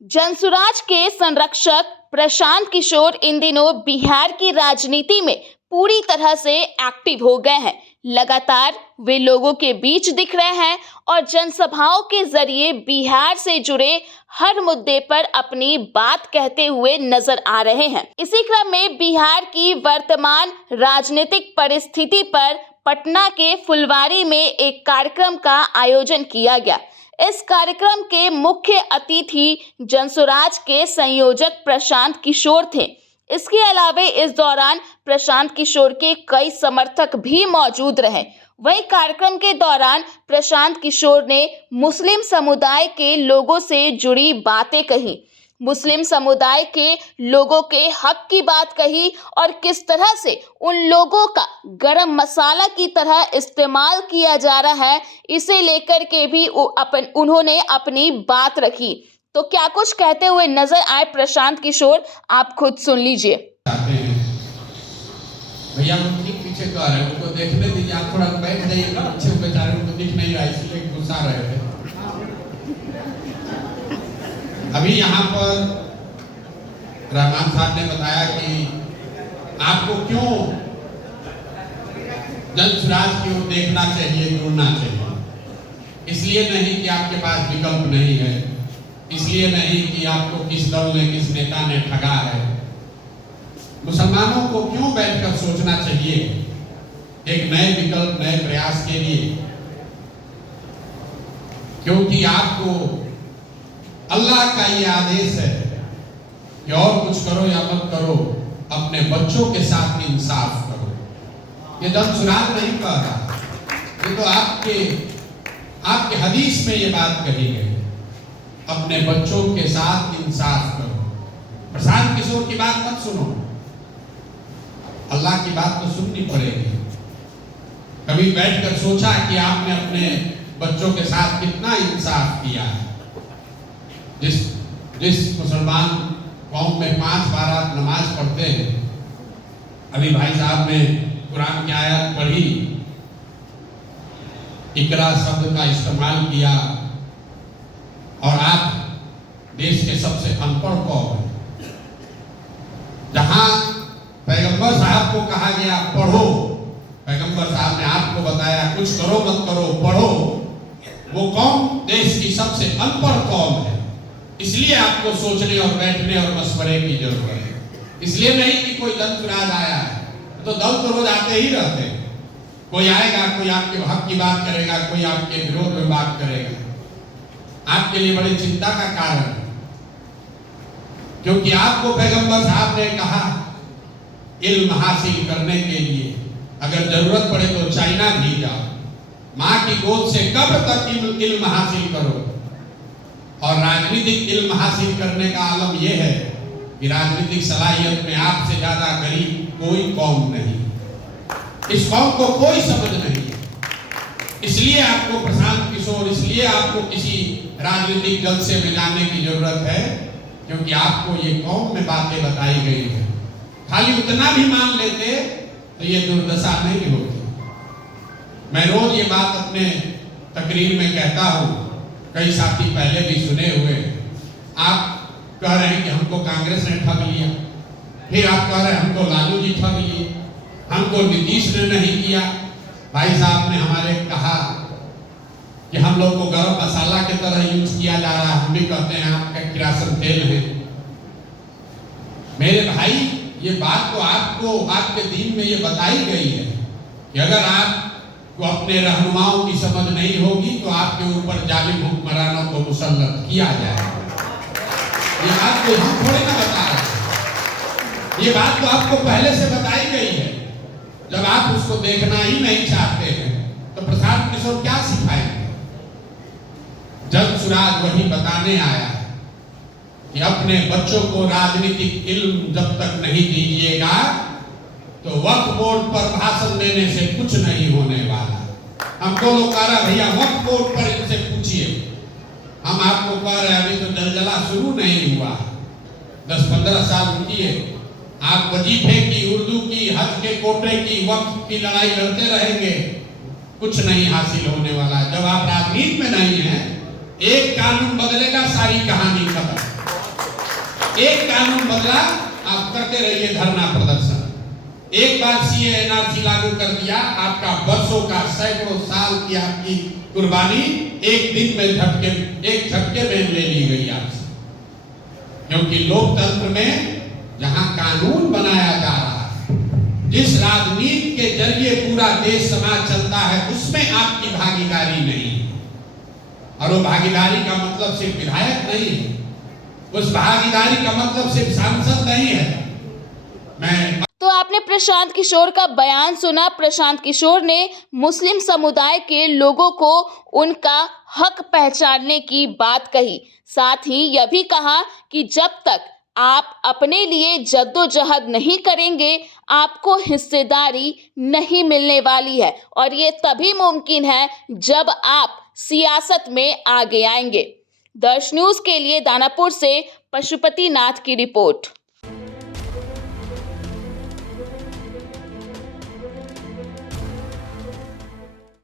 जनसुराज के संरक्षक प्रशांत किशोर इन दिनों बिहार की राजनीति में पूरी तरह से एक्टिव हो गए हैं। लगातार वे लोगों के बीच दिख रहे हैं और जनसभाओं के जरिए बिहार से जुड़े हर मुद्दे पर अपनी बात कहते हुए नजर आ रहे हैं। इसी क्रम में बिहार की वर्तमान राजनीतिक परिस्थिति पर पटना के फुलवारी में एक कार्यक्रम का आयोजन किया गया। इस कार्यक्रम के मुख्य अतिथि जनसुराज के संयोजक प्रशांत किशोर थे। इसके अलावा इस दौरान प्रशांत किशोर के कई समर्थक भी मौजूद रहे। वहीं कार्यक्रम के दौरान प्रशांत किशोर ने मुस्लिम समुदाय के लोगों से जुड़ी बातें कही, मुस्लिम समुदाय के लोगों के हक की बात कही और किस तरह से उन लोगों का गरम मसाला की तरह इस्तेमाल किया जा रहा है, इसे लेकर के भी उन्होंने अपनी बात रखी। तो क्या कुछ कहते हुए नजर आए प्रशांत किशोर, आप खुद सुन लीजिए। भैया ठीक पीछे तो आ रहे हैं, उनको देखने दीजिए, आप थोड़ा बैठ जाइए ना, अच्छे बेचारे उनको दिख नहीं रहा इसलिए गुस्सा रहे थे। अभी यहाँ पर रहमान साहब ने बताया कि आपको क्यों जनसुराज की ओर देखना चाहिए, जुड़ना चाहिए। इसलिए नहीं कि आपके पास विकल्प नहीं है, इसलिए नहीं कि आपको किस दल ने किस नेता ने ठगा है। मुसलमानों को क्यों बैठकर सोचना चाहिए एक नए विकल्प, नए प्रयास के लिए, क्योंकि आपको अल्लाह का ये आदेश है कि और कुछ करो या मत करो, अपने बच्चों के साथ इंसाफ करो। ये जनसुराज नहीं कह रहा, ये तो आपके हदीस में ये बात कही गई, अपने बच्चों के साथ इंसाफ करो। प्रशांत किशोर की बात मत सुनो, अल्लाह की बात तो सुननी पड़ेगी। कभी बैठकर सोचा कि आपने अपने बच्चों के साथ कितना इंसाफ किया है। जिस मुसलमान कौम में 5 बार आप नमाज पढ़ते हैं, अभी भाई साहब ने कुरान की आयत पढ़ी, इकरा शब्द का इस्तेमाल किया, और आप देश के सबसे अनपढ़ कौम है। जहां पैगंबर साहब को कहा गया पढ़ो, पैगंबर साहब ने आपको बताया कुछ करो मत करो, पढ़ो, वो कौम देश की सबसे अनपढ़ कौम है। इसलिए आपको सोचने और बैठने और मशवरे की जरूरत है। इसलिए नहीं कि कोई जनसुराज आया है, तो दल तो रोज आते ही रहते हैं। कोई आएगा, कोई आपके हक की बात करेगा, कोई आपके विरोध में बात करेगा। आपके लिए बड़ी चिंता का कारण है, क्योंकि आपको पैगंबर साहब ने कहा इल्म हासिल करने के लिए अगर जरूरत पड़े तो चाइना भी जाओ, माँ की गोद से कब्र तक इल्म हासिल करो। और राजनीतिक इल्म हासिल करने का आलम यह है कि राजनीतिक सलाहियत में आपसे ज्यादा गरीब कोई कौम नहीं, इस कौम को कोई समझ नहीं। इसलिए आपको प्रशांत किशोर, इसलिए आपको किसी राजनीतिक जलसे में जाने की जरूरत है, क्योंकि आपको ये कौम में बातें बताई गई है। खाली उतना भी मान लेते तो ये दुर्दशा नहीं होती। मैं रोज ये बात अपने तकरीर में कहता हूँ, कई साथी पहले भी सुने हुए। आप कह रहे हैं कि हमको कांग्रेस ने ठग लिया, फिर आप कह रहे हैं हमको लालू जी ठग लिए, हमको नीतीश ने नहीं किया। भाई साहब ने हमारे कहा कि हम लोग को गरम मसाला की तरह यूज किया जा रहा है, हम भी कहते हैं आपका किरासन तेल है। मेरे भाई, ये बात तो आपको आपके दीन में ये बताई गई है कि अगर आप तो अपने रहनुमाओं की समझ नहीं होगी तो आपके ऊपर जालिम हुक्मरानों को मुसल्लत किया जाएगा। ये बात कोई हम थोड़ी ना बता रहे, ये बात तो आपको पहले से बताई गई है। जब आप उसको देखना ही नहीं चाहते हैं तो प्रशांत किशोर क्या सिखाएंगे? जनसुराज वही बताने आया है कि अपने बच्चों को राजनीतिक इल्म जब तक नहीं दीजिएगा तो वक्फ बोर्ड पर भाषण देने से कुछ नहीं होने वाला। हमको लोग कह रहे भैया वक्फ बोर्ड पर इनसे पूछिए, हम आपको कह रहे हैं अभी तो जलजला शुरू नहीं हुआ, 10-15 साल रुकिए। आप वजीफे की, उर्दू की, हज के कोटे की, वक्फ की लड़ाई लड़ते रहेंगे, कुछ नहीं हासिल होने वाला। जब आप राजनीति में नहीं है, एक कानून बदलेगा, सारी कहानी खत्म। एक कानून बदला, आप करते रहिए धरना प्रदर्शन। एक बार सीए एनआरसी लागू कर दिया, आपका वर्षों का सैकड़ों साल की आपकी कुर्बानी एक दिन में एक झटके में ले ली गई आपसे। क्योंकि लोकतंत्र में जहां कानून बनाया जा रहा है, जिस राजनीति के जरिए पूरा देश समाज चलता है, उसमें आपकी भागीदारी नहीं है। और वो भागीदारी का मतलब सिर्फ विधायक नहीं है, उस भागीदारी का मतलब सिर्फ सांसद नहीं है। मैं तो आपने प्रशांत किशोर का बयान सुना। प्रशांत किशोर ने मुस्लिम समुदाय के लोगों को उनका हक पहचानने की बात कही। साथ ही यह भी कहा कि जब तक आप अपने लिए जद्दोजहद नहीं करेंगे, आपको हिस्सेदारी नहीं मिलने वाली है, और ये तभी मुमकिन है जब आप सियासत में आगे आएंगे। दर्श न्यूज़ के लिए दानापुर से पशुपति नाथ की रिपोर्ट।